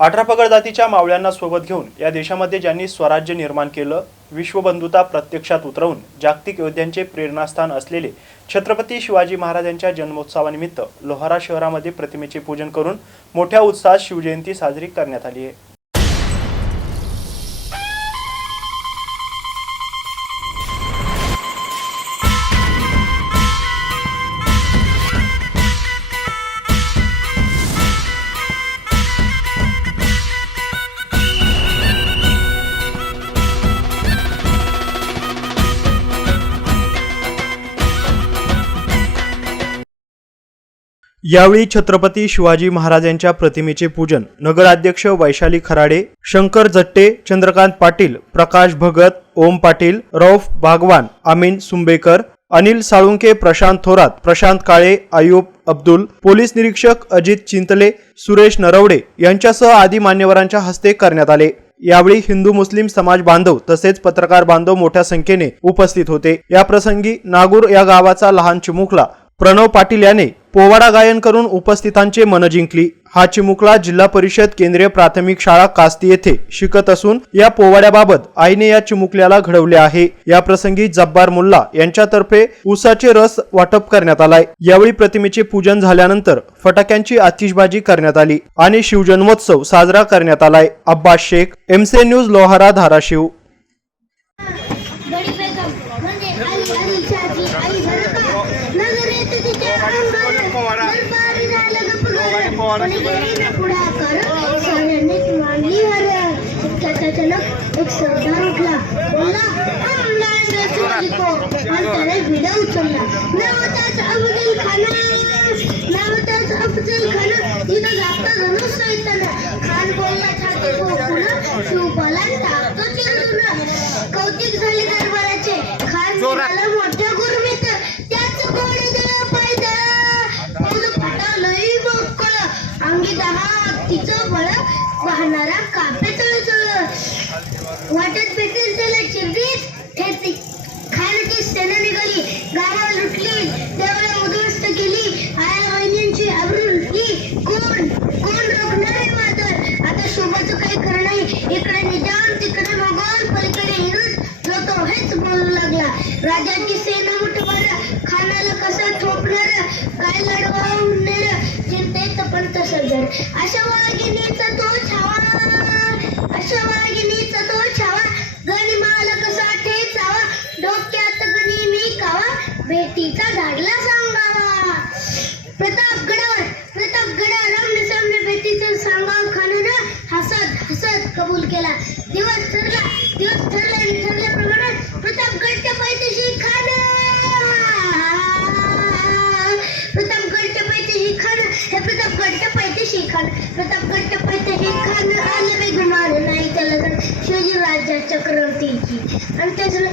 अठरा पगड जातीच्या मावळ्यांना सोबत घेऊन या देशामध्ये ज्यांनी स्वराज्य निर्माण केलं विश्वबंधुता प्रत्यक्षात उतरवून जागतिक योद्ध्यांचे प्रेरणास्थान असलेले छत्रपती शिवाजी महाराजांच्या जन्मोत्सवानिमित्त लोहारा शहरामध्ये प्रतिमेचे पूजन करून मोठ्या उत्साहात शिवजयंती साजरी करण्यात आली आहे. यावेळी छत्रपती शिवाजी महाराजांच्या प्रतिमेचे पूजन नगराध्यक्ष वैशाली खराडे शंकर जट्टे चंद्रकांत पाटील प्रकाश भगत ओम पाटील रौफ भागवान अमीन सुंबेकर अनिल साळुंके प्रशांत थोरात प्रशांत काळे आयुब अब्दुल पोलीस निरीक्षक अजित चिंतले सुरेश नरवडे यांच्यासह आदी मान्यवरांच्या हस्ते करण्यात आले. यावेळी हिंदू मुस्लिम समाज बांधव तसेच पत्रकार बांधव मोठ्या संख्येने उपस्थित होते. या प्रसंगी नागूर या गावाचा लहान चिमुकला प्रणव पाटील याने पोवाडा गायन करून उपस्थितांचे मन जिंकली. हा चिमुकला जिल्हा परिषद केंद्रीय प्राथमिक शाळा कास्ती येथे शिकत असून या पोवाड्याबाबत आईने या चिमुकल्याला घडवले आहे. या प्रसंगी जब्बार मुल्ला यांच्यातर्फे उसाचे रस वाटप करण्यात आलाय. यावेळी प्रतिमेचे पूजन झाल्यानंतर फटाक्यांची आतिषबाजी करण्यात आली आणि शिवजन्मोत्सव साजरा करण्यात आलाय. अब्बास शेख एमसे न्यूज लोहारा धाराशिव. अचानक एक सरदार उठला को उचलला नाव अफजल खान अफजल इथं जाता धनुष सैताना खान बोलला छाती शिवपाला टाकतो कौतिक झाले दरबाराचे खान मोठ्या गुरमीत त्याच कोणी दिलं पाहिजे? तुझं लई बघ अंगी दहा तिचं बळ वाहणारा कापे चळ चळ वाटत भेटेल त्याला चिरडीत ठेची खाण्याची सेना निघाली. गावा लुटली. देवळा उद्ध्वस्त केली. आया वहिनींची आवरून लुटली. कोण? कोण रोखणार आहे वादळ? आता शोभाचं काही खरं नाही. इकडे निजाम तिकडे मोगल पलीकडे हिंदू जो तो हेच बोलू लागला राजाची सेना चिंतेत पंत अशा वाघिणीचा तो छावा. अशा वाघिणीचा तो छावा. गणी गणिमाला कसा ठेचावा डोक्यात गणी मी कावा. भेटीचा धाडला सांगावा. प्रतापगडावर प्रतापगडावर आमने सामने भेटीचा सांगाव खानून हसत हसत कबूल केला. दिवस ठरला दिवस ठरला आणि ठरल्याप्रमाणे प्रतापगडच्या पैतीशी खान खान प्रतापगडच्या खाणं आलं आले वेगणार नाही त्याला तर शिवाजी राजा चक्रवर्तीची. आणि त्याचं